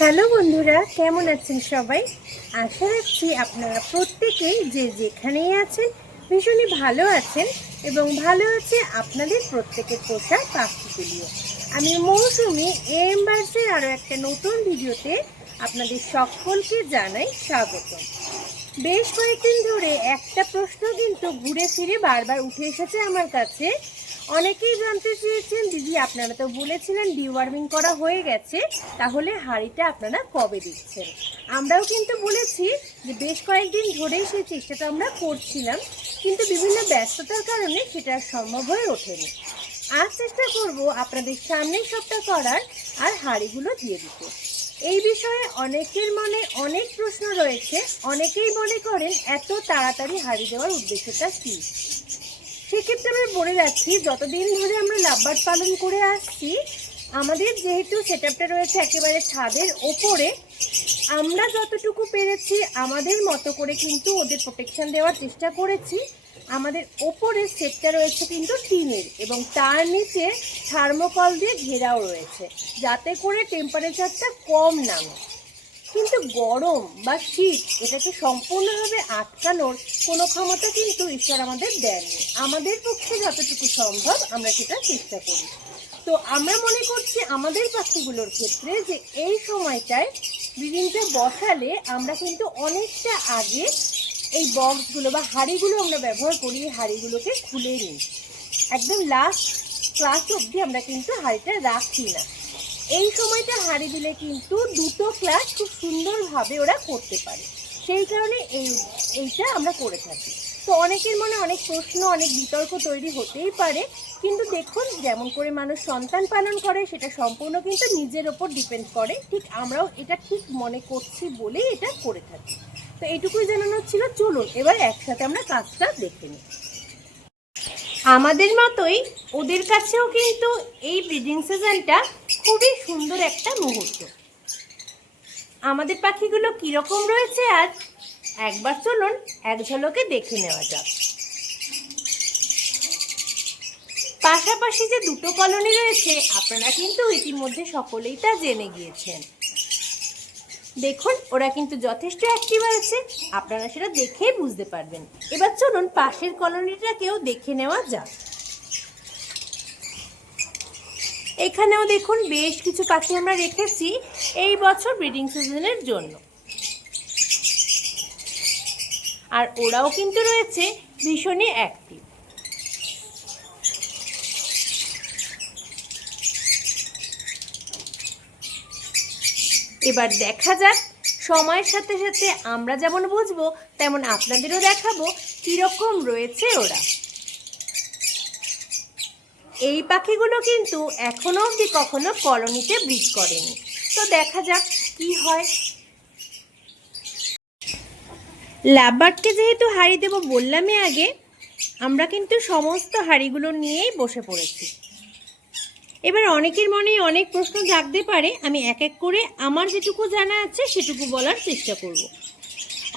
Hello বন্ধুরা, কেমন আছেন সবাই? আশা রাখছি আপনারা প্রত্যেকেই যে যেখানেই আছেন ভীষণই ভালো আছেন এবং ভালো আছে আপনাদের প্রত্যেকের পোষা পাখিগুলিও। আমি মৌসুমি এম বার্সের আরও একটা নতুন ভিডিওতে আপনাদের সকলকে জানাই স্বাগত। বেশ কয়েকদিন ধরে একটা প্রশ্ন কিন্তু ঘুরে ফিরে বারবার উঠে এসেছে আমার কাছে। অনেকেই জানতে চেয়েছেন, দিদি আপনারা তো বলেছিলেন ডিওয়ার্মিং করা হয়ে গেছে, তাহলে হাঁড়িটা আপনারা কবে দিচ্ছেন? আমরাও কিন্তু বলেছি যে বেশ কয়েকদিন ধরেই সেই চেষ্টাটা আমরা করছিলাম, কিন্তু বিভিন্ন ব্যস্ততার কারণে সেটা সম্ভব হয়ে ওঠেনি। আজ চেষ্টা করব আপনাদের সামনের সপ্তাহ করার আর হাঁড়িগুলো দিয়ে দিতে। এই বিষয়ে অনেকের মনে অনেক প্রশ্ন রয়েছে। অনেকেই মনে করেন এত তাড়াতাড়ি হাঁড়ি দেওয়ার উদ্দেশ্যটা কী। সেক্ষেত্রে আমরা বলে যাচ্ছি, যতদিন ধরে আমরা লাভবার্ড পালন করে আসছি, আমাদের যেহেতু সেটআপটা রয়েছে একেবারে ছাদের ওপরে, আমরা যতটুকু পেরেছি আমাদের মতো করে কিন্তু ওদের প্রোটেকশন দেওয়ার চেষ্টা করেছি। আমাদের ওপরের সেটটা রয়েছে কিন্তু টিনের এবং তার নিচে থার্মোকল দিয়ে ঘেরাও রয়েছে, যাতে করে টেম্পারেচারটা কম নামে। কিন্তু গরম বা শীত এটাকে সম্পূর্ণভাবে আটকানোর কোনো ক্ষমতা কিন্তু ঈশ্বর আমাদের দেননি। আমাদের পক্ষে যতটুকু সম্ভব আমরা সেটা চেষ্টা করি। তো আমরা মনে করছি আমাদের পাখিগুলোর ক্ষেত্রে যে এই সময়টায় ব্রিডিংটা বসালে আমরা কিন্তু অনেকটা আগে এই বক্সগুলো বা হাঁড়িগুলো আমরা ব্যবহার করি, এই হাঁড়িগুলোকে খুলে নিই। একদম লাস্ট ক্লাস অবধি আমরা কিন্তু হাঁড়িটা রাখি না। এই সময়টা হাঁড়ি দিলে কিন্তু দুটো ক্লাস খুব সুন্দরভাবে ওরা করতে পারে, সেই কারণে এইটা আমরা করে থাকি। তো অনেকের মনে অনেক প্রশ্ন, অনেক বিতর্ক তৈরি হতেই পারে, কিন্তু দেখুন, যেমন করে মানুষ সন্তান পালন করে সেটা সম্পূর্ণ কিন্তু নিজের ওপর ডিপেন্ড করে। ঠিক আমরাও এটা ঠিক মনে করছি বলেই এটা করে থাকি। তো এইটুকুই জানানোর ছিল। চলুন এবার একসাথে আমরা কাজটা দেখে নিই। আমাদের মতোই ওদের কাছেও কিন্তু এই ব্রিডিং সিজনটা খুবই সুন্দর একটা মুহূর্ত। আমাদের পাখিগুলো কীরকম রয়েছে আজ একবার চলুন এক ঝলকে দেখে নেওয়া যাক। পাশাপাশি যে দুটো কলোনি রয়েছে আপনারা কিন্তু ইতিমধ্যে সকলেই তা জেনে গিয়েছেন। দেখুন ওরা কিন্তু যথেষ্ট অ্যাক্টিভ আছে, আপনারা সেটা দেখেই বুঝতে পারবেন। এবার চলুন পাশের কলোনিটাকেও দেখে নেওয়া যাক। এখানেও দেখুন বেশ কিছু পাখি আমরা রেখেছি এই বছর ব্রিডিং সিজনের জন্য, আর ওরাও কিন্তু রয়েছে ভীষণই অ্যাক্টিভ। এবার দেখা যাক, সময়ের সাথে সাথে আমরা যেমন বুঝবো তেমন আপনাদেরও দেখাবো কীরকম রয়েছে ওরা। এই পাখিগুলো কিন্তু এখনো অবধি কখনো কলোনিতে ব্রিড করেনি, তো দেখা যাক কি হয়। লাভবার্ডকে যেহেতু হাঁড়ি দেবো বললামই আগে, আমরা কিন্তু সমস্ত হাঁড়িগুলো নিয়েই বসে পড়েছি। এবার অনেকের মনে অনেক প্রশ্ন জাগতে পারে, আমি এক এক করে আমার যেটুকু জানা আছে সেটুকু বলার চেষ্টা করব।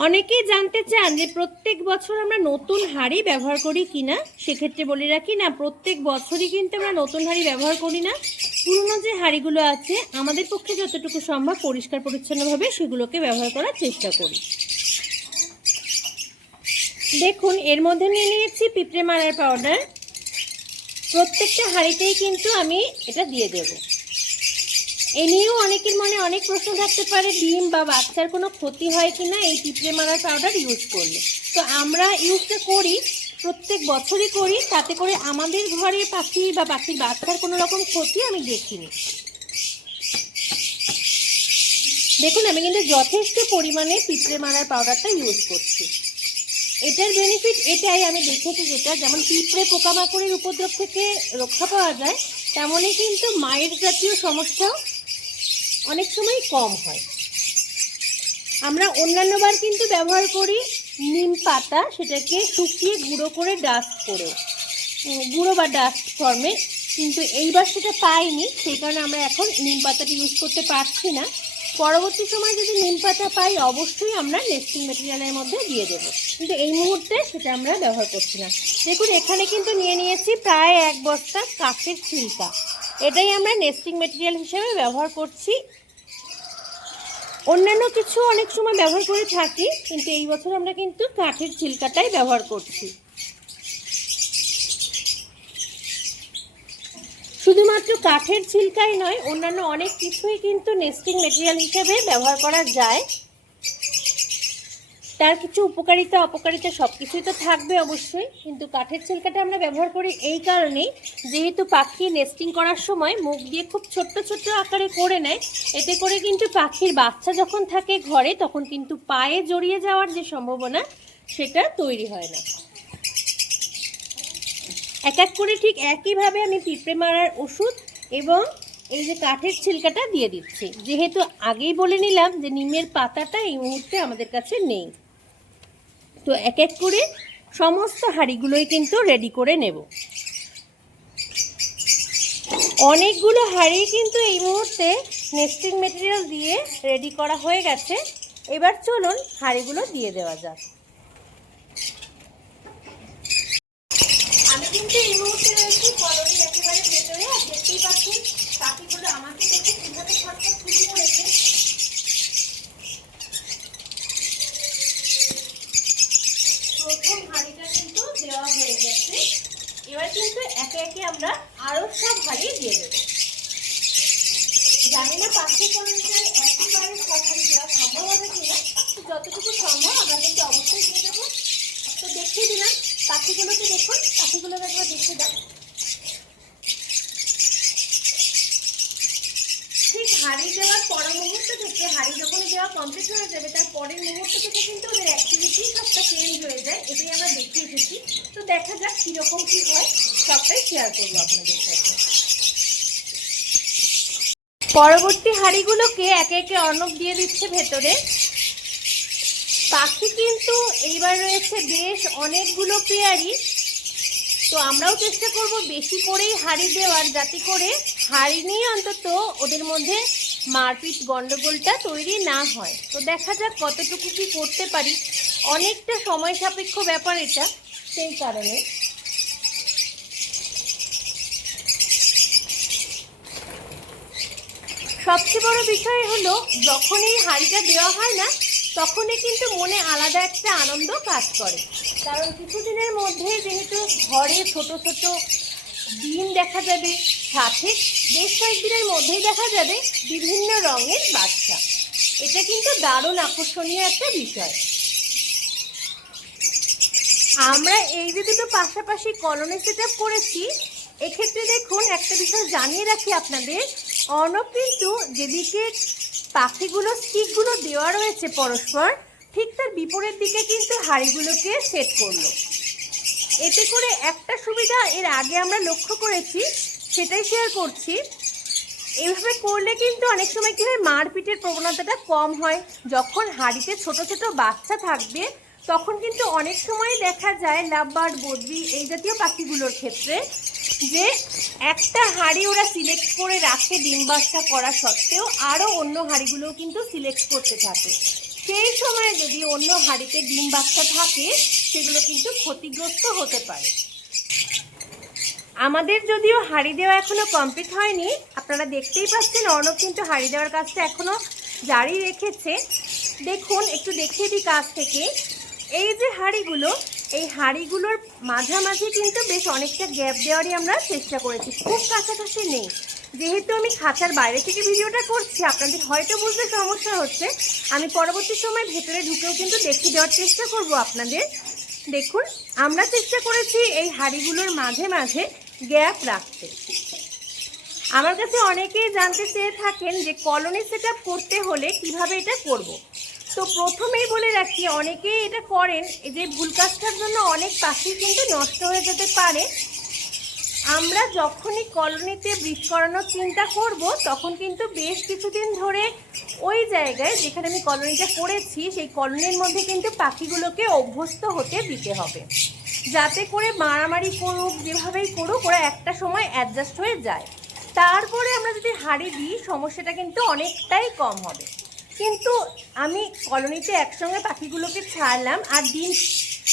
অনেকেই জানতে চান যে প্রত্যেক বছর আমরা নতুন হাঁড়ি ব্যবহার করি কিনা। সেক্ষেত্রে বলে রাখি, না, প্রত্যেক বছরই কিন্তু আমরা নতুন হাঁড়ি ব্যবহার করি না। পুরনো যে হাঁড়িগুলো আছে আমাদের পক্ষে যতটুকু সম্ভব পরিষ্কার পরিচ্ছন্নভাবে সেগুলোকে ব্যবহার করার চেষ্টা করি। দেখুন এর মধ্যে নিয়ে নিয়েছি পিঁপড়ে মারার পাউডার। প্রত্যেকটা হাঁড়িতেই কিন্তু আমি এটা দিয়ে দেব। এ নিয়েও অনেকের মনে অনেক প্রশ্ন থাকতে পারে, ডিম বা বাচ্চার কোনো ক্ষতি হয় কি না এই পিঁপড়ে মারার পাউডার ইউজ করলে। তো আমরা ইউজটা করি, প্রত্যেক বছরই করি, তাতে করে আমাদের ঘরে পাখি বা পাখির বাচ্চার কোনো রকম ক্ষতি আমি দেখিনি। দেখুন আমি কিন্তু যথেষ্ট পরিমাণে পিঁপড়ে মারার পাউডারটা ইউজ করছি। এটার বেনিফিট এটাই আমি দেখেছি, যেটা যেমন পিঁপড়ে পোকামাকড়ের উপদ্রব থেকে রক্ষা পাওয়া যায়, তেমনই কিন্তু মায়ের জাতীয় সমস্যাও অনেক সময় কম হয়। আমরা অন্যান্যবার কিন্তু ব্যবহার করি নিম পাতা, সেটাকে শুকিয়ে গুঁড়ো করে ডাস্ট করে, গুঁড়ো বা ডাস্ট ফর্মে, কিন্তু এইবার সেটা পাইনি, সেই কারণে আমরা এখন নিম পাতাটা ইউজ করতে পারছি না। পরবর্তী সময় যদি নিম পাতা পাই অবশ্যই আমরা নেস্টিং ম্যাটেরিয়ালের মধ্যে দিয়ে দেবো, কিন্তু এই মুহূর্তে সেটা আমরা ব্যবহার করছি না। দেখুন এখানে কিন্তু নিয়ে নিয়েছি প্রায় 1 বস্তা কাঠের ছিলকা, এটাই আমরা নেস্টিং ম্যাটেরিয়াল হিসেবে ব্যবহার করছি। অন্যান্য কিছু অনেক সময় ব্যবহার করে থাকি, কিন্তু এই বছর আমরা কিন্তু কাঠের ছিলকাটাই ব্যবহার করছি। শুধুমাত্র কাঠের ছিলকাই নয়, অন্যান্য অনেক কিছুই কিন্তু নেস্টিং মেটেরিয়াল হিসেবে ব্যবহার করা যায়। তার কিছু উপকারিতা অপকারিতা সব কিছুই তো থাকবে অবশ্যই, কিন্তু কাঠের ছিলকাটা আমরা ব্যবহার করি এই কারণেই, যেহেতু পাখি নেস্টিং করার সময় মুখ দিয়ে খুব ছোট্ট ছোট্ট আকারে করে নেয়, এতে করে কিন্তু পাখির বাচ্চা যখন থাকে ঘরে তখন কিন্তু পায়ে জড়িয়ে যাওয়ার যে সম্ভাবনা সেটা তৈরি হয় না। এক এক করে ঠিক একইভাবে আমি পিঁপড়ে মারার ওষুধ এবং এই যে কাঠের ছিলকাটা দিয়ে দিচ্ছি। যেহেতু আগেই বলে নিলাম যে নিমের পাতাটা এই মুহূর্তে আমাদের কাছে নেই, তো এক এক করে সমস্ত হাঁড়িগুলোই কিন্তু রেডি করে নেব। অনেকগুলো হাঁড়ি কিন্তু এই মুহূর্তে নেস্টিং মেটেরিয়াল দিয়ে রেডি করা হয়ে গেছে। এবার চলুন হাঁড়িগুলো দিয়ে দেওয়া যাক। আমি কিন্তু এই মুহূর্তে রয়েছি কলোনির একেবারে ভেতরে, আর দেখতেই পাচ্ছেন পাখিগুলো আমাকে দেখে কিভাবে ছটফট শুরু করেছে। প্রথম হাঁড়িটা কিন্তু দেওয়া হয়ে গেছে, এবার কিন্তু একে একে আমরা আরো সব হাঁড়ি দিয়ে দেবো। জানি না পাখি কলোনিটায় একেবারে সব হাঁড়ি দেওয়া সম্ভব হবে কিনা, যতটুকু সম্ভব আমরা কিন্তু অবশ্যই দিয়ে দেবো। তো দেখিয়ে দিলাম পাখিগুলোকে, দেখুন পাখিগুলোকে একবার দেখে দাও। ঠিক হাঁড়ি দেওয়ার পরের মুহূর্ত থেকে, হাঁড়ি যখন দেওয়া কমপ্লিট হয়ে যাবে তার পরের মুহূর্ত থেকে কিন্তু ওদের অ্যাক্টিভিটি সবটা চেঞ্জ হয়ে যায়, এটাই আমরা দেখতে এসেছি। তো দেখা যাক কীরকম কী হয়, সবটাই শেয়ার করবো আপনাদের সাথে। পরবর্তী হাঁড়িগুলোকে একে একে অর্ণব দিয়ে দিচ্ছে ভেতরে। পাখি কিন্তু এইবার রয়েছে বেশ অনেকগুলো পেয়ারি, তো আমরাও চেষ্টা করব বেশি করেই হাঁড়ি দেওয়ার, যাতে করে হাঁড়ি নিয়ে অন্তত ওদের মধ্যে মারপিট গন্ডগোলটা তৈরি না হয়। তো দেখা যাক কতটুকু কি করতে পারি, অনেকটা সময় সাপেক্ষ ব্যাপার এটা, সেই কারণে। সবচেয়ে বড় বিষয় হলো যখনই হাঁড়িটা দেওয়া হয় না তখনই কিন্তু মনে আলাদা একটা আনন্দ কাজ করে, কারণ কিছুদিনের মধ্যে যেহেতু ঘরে ছোট ছোট ডিম দেখা যাবে, সাথে বেশ কয়েকদিনের মধ্যেই দেখা যাবে বিভিন্ন রঙের বাচ্চা। এটা কিন্তু দারুণ আকর্ষণীয় একটা বিষয়। আমরা এই যে দুটো পাশাপাশি কলোনি সেট আপ করেছি, এক্ষেত্রে দেখুন একটা বিষয় জানিয়ে রাখি আপনাদের, অর্ণব কিন্তু যেদিকে পাখিগুলো স্টিকগুলো দেওয়া রয়েছে পরস্পর, ঠিক তার বিপরীত দিকে কিন্তু হাঁড়িগুলোকে সেট করলো। এতে করে একটা সুবিধা এর আগে আমরা লক্ষ্য করেছি, সেটাই শেয়ার করছি। এইভাবে করলে কিন্তু অনেক সময় কী হয়, মারপিটের প্রবণতাটা কম হয়। যখন হাঁড়িতে ছোট ছোট বাচ্চা থাকবে তখন কিন্তু অনেক সময় দেখা যায় লাভবার্ড, বদ্রি এই জাতীয় পাখিগুলোর ক্ষেত্রে যে একটা হাঁড়ি ওরা সিলেক্ট করে রাখে ডিম বাচ্চা করা সত্ত্বেও, আরও অন্য হাঁড়িগুলোও কিন্তু সিলেক্ট করতে থাকে। সেই সময় যদি অন্য হাঁড়িতে ডিম বাচ্চা থাকে সেগুলো কিন্তু ক্ষতিগ্রস্ত হতে পারে। আমাদের যদিও হাঁড়ি দেওয়া এখনো কমপ্লিট হয়নি, আপনারা দেখতেই পাচ্ছেন অর্ণব কিন্তু হাঁড়ি দেওয়ার কাজটা এখনো জারি রেখেছে। দেখুন একটু দেখিয়ে দিই কাছ থেকে, এই যে হাঁড়িগুলো, এই হাঁড়িগুলোর মাঝামাঝি কিন্তু বেশ অনেকটা গ্যাপ দেওয়ারই আমরা চেষ্টা করেছি, খুব কাছাকাছি নেই। যেহেতু আমি খাঁচার বাইরে থেকে ভিডিওটা করছি আপনাদের হয়তো বুঝতে সমস্যা হচ্ছে, আমি পরবর্তী সময় ভেতরে ঢুকেও কিন্তু দেখিয়ে দেওয়ার চেষ্টা করব আপনাদের। দেখুন আমরা চেষ্টা করেছি এই হাঁড়িগুলোর মাঝে মাঝে গ্যাপ রাখতে। আমার কাছে অনেকেই জানতে চেয়ে থাকেন যে কলোনি সেট আপ করতে হলে কিভাবে এটা করব। তো প্রথমেই বলে রাখি, অনেকেই এটা করেন, এই যে ভুল কাজটার জন্য অনেক পাখি কিন্তু নষ্ট হয়ে যেতে পারে। আমরা যখনই কলোনিতে ব্রিড করানোর চিন্তা করব তখন কিন্তু বেশ কিছুদিন ধরে ওই জায়গায় যেখানে আমি কলোনিটা করেছি সেই কলোনির মধ্যে কিন্তু পাখিগুলোকে অভ্যস্ত হতে দিতে হবে, যাতে করে মারামারি করুক যেভাবেই করুক ওরা একটা সময় অ্যাডজাস্ট হয়ে যায়। তারপরে আমরা যদি হাঁড়ি দিই সমস্যাটা কিন্তু অনেকটাই কম হবে। কিন্তু আমি কলোনিতে একসঙ্গে পাখিগুলোকে ছাড়লাম আর দিন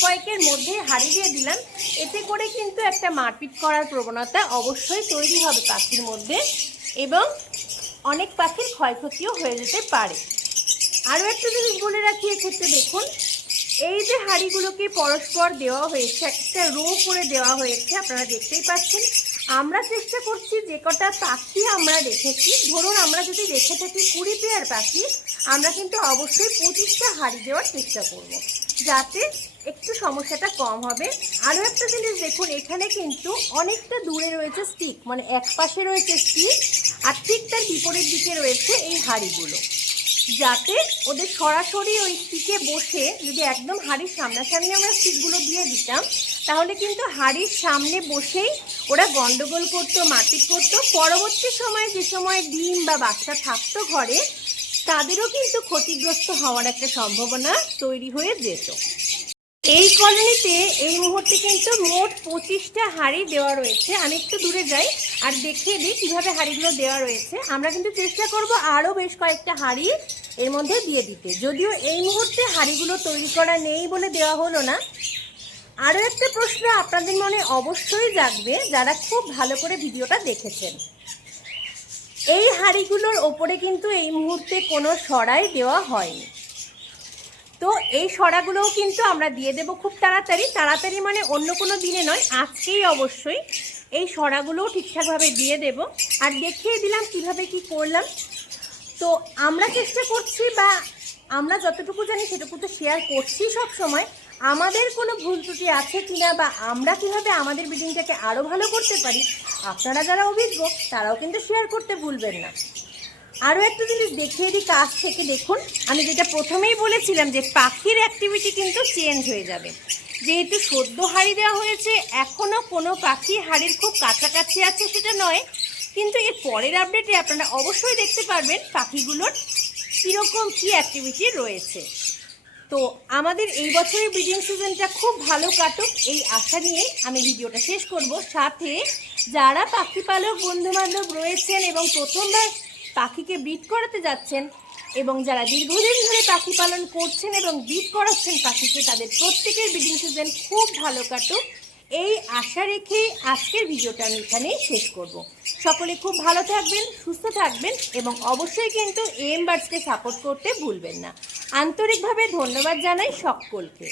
কয়েকের মধ্যে হাঁড়ি দিয়ে দিলাম, এতে করে কিন্তু একটা মারপিট করার প্রবণতা অবশ্যই তৈরি হবে পাখির মধ্যে এবং অনেক পাখির ক্ষয়ক্ষতিও হয়ে যেতে পারে। আরও একটা জিনিস বলে রাখি এক্ষেত্রে দেখুন, এই যে হাঁড়িগুলোকে পরস্পর দেওয়া হয়েছে, একটা রো করে দেওয়া হয়েছে, আপনারা দেখতেই পাচ্ছেন। আমরা চেষ্টা করছি যে কটা পাখি আমরা রেখেছি, ধরুন আমরা যদি রেখে থাকি 20 পেয়ার পাখি, আমরা কিন্তু অবশ্যই 25টা হাঁড়ি দেওয়ার চেষ্টা করব, যাতে একটু সমস্যাটা কম হবে। আরও একটা জিনিস দেখুন, এখানে কিন্তু অনেকটা দূরে রয়েছে স্টিক, মানে এক পাশে রয়েছে স্টিক আর ঠিক তার বিপরীত দিকে রয়েছে এই হাঁড়িগুলো, যাতে ওদের সরাসরি ওই স্টিকে বসে, যদি একদম হাঁড়ির সামনাসামনি আমরা স্টিকগুলো দিয়ে দিতাম, তাহলে কিন্তু হাঁড়ির সামনে বসেই ওরা গন্ডগোল করতো, মারপিট করতো। পরবর্তী সময়ে যে সময় ডিম বা বাচ্চা থাকতো ঘরে, তাদেরও কিন্তু ক্ষতিগ্রস্ত হওয়ার একটা সম্ভাবনা তৈরি হয়ে যেত। এই কলোনিতে এই মুহূর্তে কিন্তু মোট 25টা হাঁড়ি দেওয়া রয়েছে। আমি একটু দূরে যাই আর দেখিয়ে দিই কীভাবে হাঁড়িগুলো দেওয়া রয়েছে। আমরা কিন্তু চেষ্টা করব আরও বেশ কয়েকটা হাঁড়ি এর মধ্যে দিয়ে দিতে, যদিও এই মুহূর্তে হাঁড়িগুলো তৈরি করা নেই বলে দেওয়া হলো না। আরও একটা প্রশ্ন আপনাদের মনে অবশ্যই জাগবে যারা খুব ভালো করে ভিডিওটা দেখেছেন, এই হাঁড়িগুলোর ওপরে কিন্তু এই মুহূর্তে কোনো সরাই দেওয়া হয়নি। তো এই সরাগুলোও কিন্তু আমরা দিয়ে দেব খুব তাড়াতাড়ি মানে অন্য কোনো দিনে নয়, আজকেই অবশ্যই এই সরাগুলোও ঠিকঠাকভাবে দিয়ে দেব। আর দেখিয়ে দিলাম কিভাবে কি করলাম। তো আমরা চেষ্টা করছি, বা আমরা যতটুকু জানি সেটুকু তো শেয়ার করছি সব সময়। আমাদের কোনো ভুল ত্রুটি আছে কিনা, বা আমরা কিভাবে আমাদের ব্রিডিংটাকে আরও ভালো করতে পারি, আপনারা যারা অভিজ্ঞ তারাও কিন্তু শেয়ার করতে ভুলবেন না। আরও একটা জিনিস দেখিয়ে দিই কাছ থেকে দেখুন, আমি যেটা প্রথমেই বলেছিলাম যে পাখির অ্যাক্টিভিটি কিন্তু চেঞ্জ হয়ে যাবে। যেহেতু সদ্য হাঁড়ি দেওয়া হয়েছে, এখনও কোনো পাখি হাঁড়ির খুব কাছাকাছি আছে সেটা নয়, কিন্তু এর পরের আপডেটে আপনারা অবশ্যই দেখতে পারবেন পাখিগুলোর কীরকম কী অ্যাক্টিভিটি রয়েছে। তো আমাদের এই বছরের ব্রিডিং সিজনটা খুব ভালো কাটুক, এই আশা নিয়ে আমি ভিডিওটা শেষ করব। সাথে যারা পাখি পালক বন্ধুবান্ধব রয়েছেন এবং প্রথমবার পাখিকে ব্রিড করাতে যাচ্ছেন, এবং যারা দীর্ঘদিন ধরে পাখি পালন করছেন এবং ব্রিড করাচ্ছেন পাখিকে, তাদের প্রত্যেকের ব্রিডিং সিজন খুব ভালো কাটুক, এই আশা রেখে আজকের ভিডিওটা আমি এখানেই শেষ করব। সকলে খুব ভালো থাকবেন, সুস্থ থাকবেন এবং অবশ্যই কিন্তু এম বার্ডসকে সাপোর্ট করতে ভুলবেন না। আন্তরিকভাবে ধন্যবাদ জানাই সকলকে।